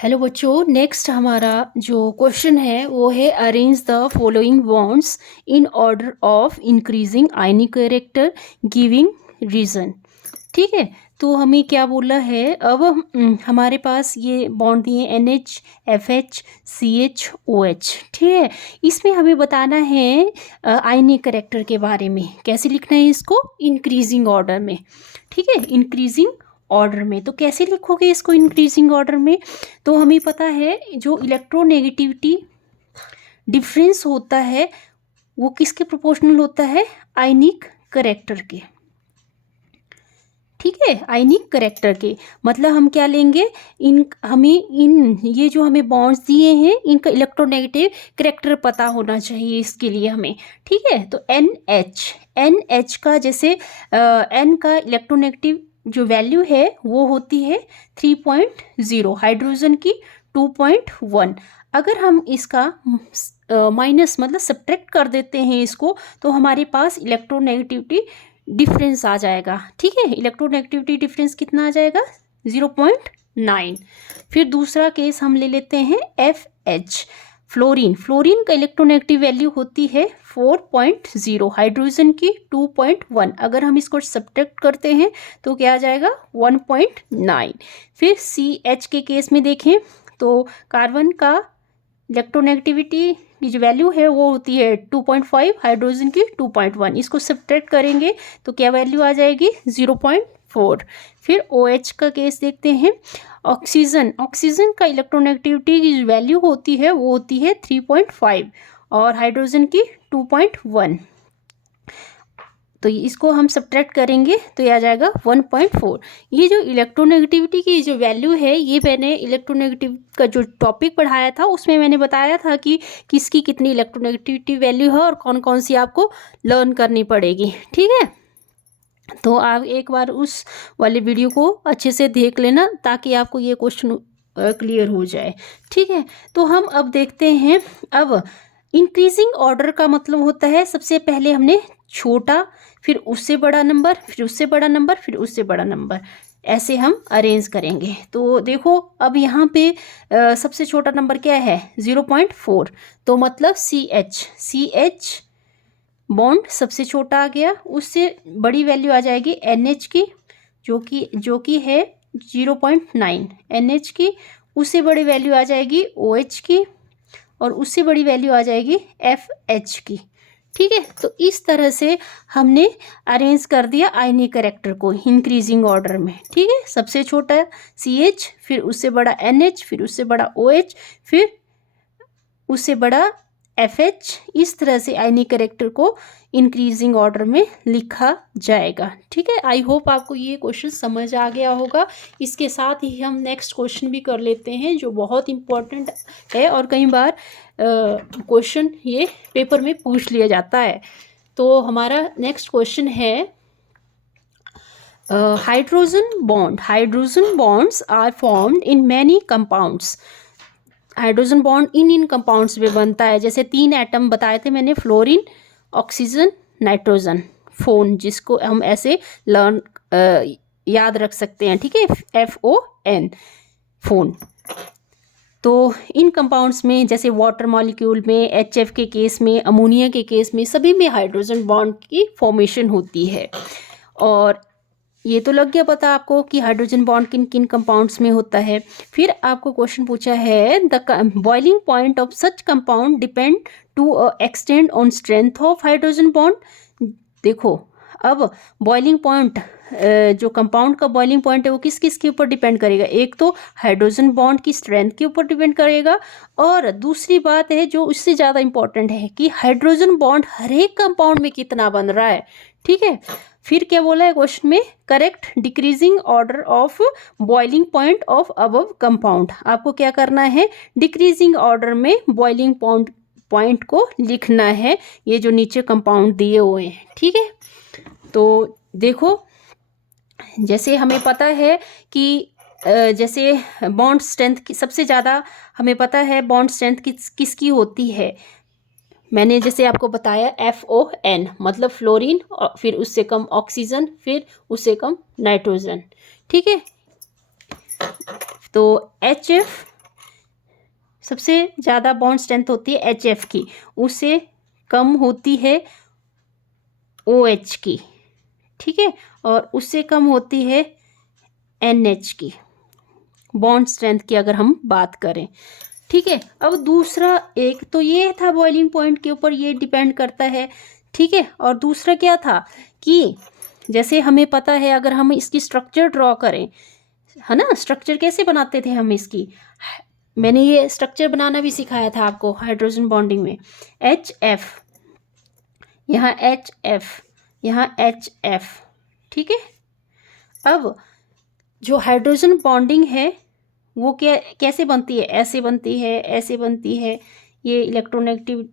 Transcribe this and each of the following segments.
Hello बच्चों, next हमारा जो क्वेश्चन है वो है arrange the following bonds in order of increasing ionic character giving reason. ठीक है, तो हमें क्या बोला है अब हमारे पास ये बॉन्ड दिए NH FH CH OH। ठीक है, इसमें हमें बताना है आयनिक कैरेक्टर के बारे में। कैसे लिखना है इसको? इंक्रीजिंग ऑर्डर में। ठीक है, इंक्रीजिंग ऑर्डर में। तो कैसे लिखोगे इसको इंक्रीजिंग ऑर्डर में? तो हमें पता है जो इलेक्ट्रोनेगेटिविटी डिफरेंस होता है वो किसके प्रोपोर्शनल होता है? आयनिक कैरेक्टर के। ठीक है, आयनिक कैरेक्टर के। मतलब हम क्या लेंगे, ये जो हमें बॉन्ड्स दिए हैं इनका इलेक्ट्रोनेगेटिव कैरेक्टर पता होना चाहिए इसके लिए हमें। ठीक है, तो NH का जैसे N का इलेक्ट्रोनेगेटिव जो वैल्यू है वो होती है 3.0, हाइड्रोजन की 2.1। अगर हम इसका माइनस मतलब सब्ट्रैक्ट कर देते हैं इसको, तो हमारे पास इलेक्ट्रोनेगेटिविटी डिफरेंस आ जाएगा। ठीक है, इलेक्ट्रोनेगेटिविटी डिफरेंस कितना आ जाएगा? 0.9। फिर दूसरा केस हम ले लेते हैं FH, फ्लोरीन का इलेक्ट्रोनेगेटिव वैल्यू होती है 4.0, हाइड्रोजन की 2.1। अगर हम इसको सब्ट्रैक्ट करते हैं तो क्या आ जाएगा? 1.9। फिर CH के केस में देखें तो कार्बन का इलेक्ट्रोनेगेटिविटी की जो वैल्यू है वो होती है 2.5, हाइड्रोजन की 2.1। इसको सब्ट्रैक्ट करेंगे तो क्या वैल्यू आ जाएगी? 0.4। फिर OH का केस देखते हैं। ऑक्सीजन का इलेक्ट्रोनेगेटिविटी की जो वैल्यू होती है वो होती है 3.5 और हाइड्रोजन की 2.1। तो इसको हम सब्ट्रैक्ट करेंगे तो ये आ जाएगा 1.4। ये जो इलेक्ट्रोनेगेटिविटी की जो वैल्यू है, ये मैंने इलेक्ट्रोनेगेटिव का जो टॉपिक पढ़ाया था उसमें मैंने बताया था कि किसकी कितनी इलेक्ट्रोनेगेटिविटी वैल्यू है और कौन कौन सी आपको लर्न करनी पड़ेगी। ठीक है, तो आप एक बार उस वाले वीडियो को अच्छे से देख लेना ताकि आपको ये क्वेश्चन क्लियर हो जाए। ठीक है, तो हम अब देखते हैं। अब इंक्रीजिंग ऑर्डर का मतलब होता है सबसे पहले हमने छोटा, फिर उससे बड़ा नंबर, फिर उससे बड़ा नंबर, फिर उससे बड़ा नंबर, ऐसे हम अरेंज करेंगे। तो देखो अब यहाँ पे सबसे छोटा नंबर क्या है? 0.4। तो मतलब CH बॉन्ड सबसे छोटा आ गया। उससे बड़ी वैल्यू आ जाएगी NH की, जो कि है 0.9 NH की। उससे बड़ी वैल्यू आ जाएगी OH की और उससे बड़ी वैल्यू आ जाएगी FH की। ठीक है, तो इस तरह से हमने अरेंज कर दिया आयनिक कैरेक्टर को इंक्रीजिंग ऑर्डर में। ठीक है, सबसे छोटा CH, फिर उससे बड़ा NH, फिर उससे बड़ा OH, फिर उससे बड़ा FH। इस तरह से आयनिक कैरेक्टर को इंक्रीजिंग ऑर्डर में लिखा जाएगा। ठीक है, आई होप आपको ये क्वेश्चन समझ आ गया होगा। इसके साथ ही हम नेक्स्ट क्वेश्चन भी कर लेते हैं जो बहुत इम्पोर्टेंट है और कई बार क्वेश्चन ये पेपर में पूछ लिया जाता है। तो हमारा नेक्स्ट क्वेश्चन है hydrogen bonds are formed in many compounds. Hydrogen bond in compounds में बनता है। जैसे 3 एटम बताए थे मैंने, फ्लोरीन, ऑक्सीजन, नाइट्रोजन, फोन, जिसको हम ऐसे याद रख सकते हैं। ठीक है, FON, फोन। तो इन कंपाउंड्स में जैसे वाटर मॉलिक्यूल में, HF के केस में, अमोनिया के केस में, सभी में हाइड्रोजन बॉन्ड की फॉर्मेशन होती है। और ये तो लग गया पता आपको कि हाइड्रोजन बॉन्ड किन किन कंपाउंड्स में होता है। फिर आपको क्वेश्चन पूछा है the boiling point of such compound depend to extend on strength of hydrogen bond. देखो अब बॉइलिंग पॉइंट, जो कंपाउंड का बॉइलिंग पॉइंट है वो किस किस के ऊपर डिपेंड करेगा? एक तो हाइड्रोजन बॉन्ड की स्ट्रेंथ के ऊपर डिपेंड करेगा, और दूसरी बात है जो उससे ज़्यादा इंपॉर्टेंट है कि हाइड्रोजन बॉन्ड हर एक कंपाउंड में कितना बन रहा है। ठीक है, फिर क्या बोला है क्वेश्चन में? Correct decreasing order of boiling point of above compound. आपको क्या करना है? डिक्रीजिंग ऑर्डर में बॉइलिंग पॉइंट को लिखना है, ये जो नीचे कंपाउंड दिए हुए हैं। ठीक है, तो देखो जैसे हमें पता है कि जैसे बॉन्ड स्ट्रेंथ की सबसे ज़्यादा हमें पता है बॉन्ड स्ट्रेंथ किसकी होती है। मैंने जैसे आपको बताया FON मतलब फ्लोरीन, फिर उससे कम ऑक्सीजन, फिर उससे कम नाइट्रोजन। ठीक है, तो HF सबसे ज़्यादा बॉन्ड स्ट्रेंथ होती है HF की, उससे कम होती है OH की, ठीक है, और उससे कम होती है NH की बॉन्ड स्ट्रेंथ की अगर हम बात करें, ठीक है। अब दूसरा एक तो ये था बॉइलिंग पॉइंट के ऊपर ये डिपेंड करता है, ठीक है। और दूसरा क्या था कि जैसे हमें पता है अगर हम इसकी स्ट्रक्चर ड्रॉ करें, है ना, स्ट्रक्चर कैसे बनाते थे हम इसकी, मैंने ये स्ट्रक्चर बनाना भी सिखाया था आपको हाइड्रोजन बॉन्डिंग में। HF, यहाँ HF, यहाँ HF, ठीक है। अब जो हाइड्रोजन बॉन्डिंग है वो क्या कैसे बनती है, ऐसे बनती है, ऐसे बनती है, ये इलेक्ट्रोनेगेटिव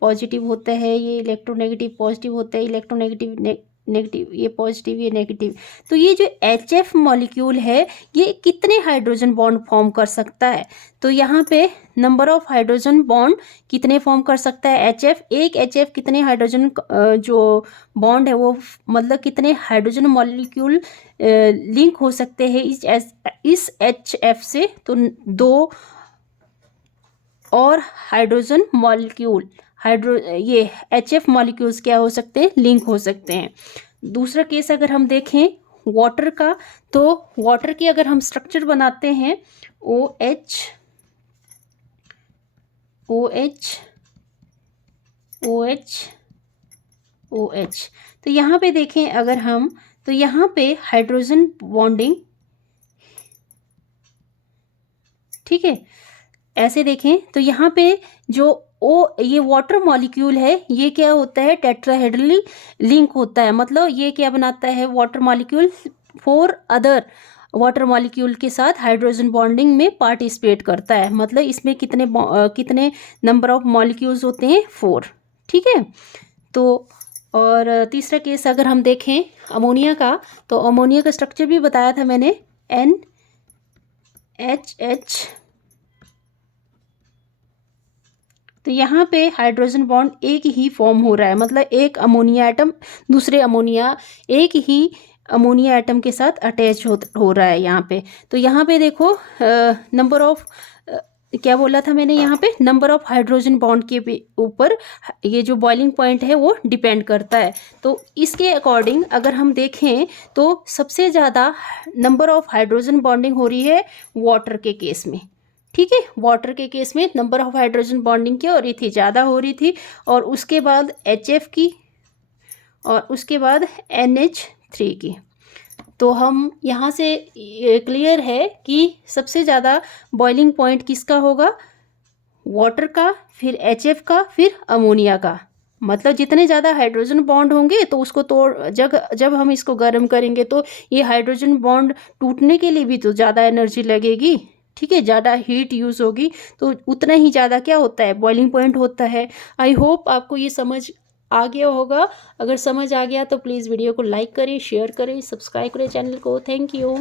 पॉजिटिव होता है, ये इलेक्ट्रोनेगेटिव पॉजिटिव होता है, इलेक्ट्रोनेगेटिव नेगेटिव, ये पॉजिटिव ये नेगेटिव। तो ये जो HF मॉलिक्यूल है ये कितने हाइड्रोजन बॉन्ड फॉर्म कर सकता है, तो यहाँ पे नंबर ऑफ हाइड्रोजन बॉन्ड कितने फॉर्म कर सकता है HF, एक HF कितने हाइड्रोजन जो बॉन्ड है वो मतलब कितने हाइड्रोजन मॉलिक्यूल लिंक हो सकते हैं इस HF से, तो 2 और हाइड्रोजन मॉलिक्यूल ये HF मॉलिक्यूल्स क्या हो सकते हैं, लिंक हो सकते हैं। दूसरा केस अगर हम देखें वाटर का, तो वाटर की अगर हम स्ट्रक्चर बनाते हैं OH OH OH OH, तो यहाँ पे देखें अगर हम, तो यहाँ पे हाइड्रोजन बॉन्डिंग, ठीक है, ऐसे देखें तो यहाँ पे जो ये वाटर मॉलिक्यूल है ये क्या होता है, टेट्राहेड्रली लिंक होता है, मतलब ये क्या बनाता है water molecule 4 other water molecule के साथ हाइड्रोजन बॉन्डिंग में पार्टिसिपेट करता है, मतलब इसमें कितने नंबर ऑफ मॉलिक्यूल्स होते हैं 4, ठीक है। तो और तीसरा केस अगर हम देखें अमोनिया का, तो अमोनिया का स्ट्रक्चर भी बताया था मैंने, NHH, तो यहाँ पे हाइड्रोजन बॉन्ड एक ही फॉर्म हो रहा है, मतलब एक अमोनिया एटम दूसरे एक ही अमोनिया एटम के साथ अटैच हो रहा है यहाँ पे। तो यहाँ पे देखो नंबर ऑफ क्या बोला था मैंने, यहाँ पे नंबर ऑफ हाइड्रोजन बॉन्ड के ऊपर ये जो बॉइलिंग पॉइंट है वो डिपेंड करता है। तो इसके अकॉर्डिंग अगर हम देखें तो सबसे ज़्यादा नंबर ऑफ हाइड्रोजन बॉन्डिंग हो रही है वाटर के केस में, ठीक है। वाटर के केस में नंबर ऑफ हाइड्रोजन बॉन्डिंग क्या हो रही थी, ज़्यादा हो रही थी, और उसके बाद HF की, और उसके बाद NH3 की। तो हम यहाँ से क्लियर है कि सबसे ज़्यादा बॉइलिंग पॉइंट किसका होगा, वाटर का, फिर HF का, फिर अमोनिया का। मतलब जितने ज़्यादा हाइड्रोजन बॉन्ड होंगे तो उसको जब हम इसको गर्म करेंगे तो ये हाइड्रोजन बॉन्ड टूटने के लिए भी तो ज़्यादा एनर्जी लगेगी, ठीक है, ज़्यादा हीट यूज़ होगी, तो उतना ही ज़्यादा क्या होता है बॉइलिंग पॉइंट होता है। आई होप आपको ये समझ आ गया होगा। अगर समझ आ गया तो प्लीज़ वीडियो को लाइक करें, शेयर करें, सब्सक्राइब करें चैनल को। Thank you.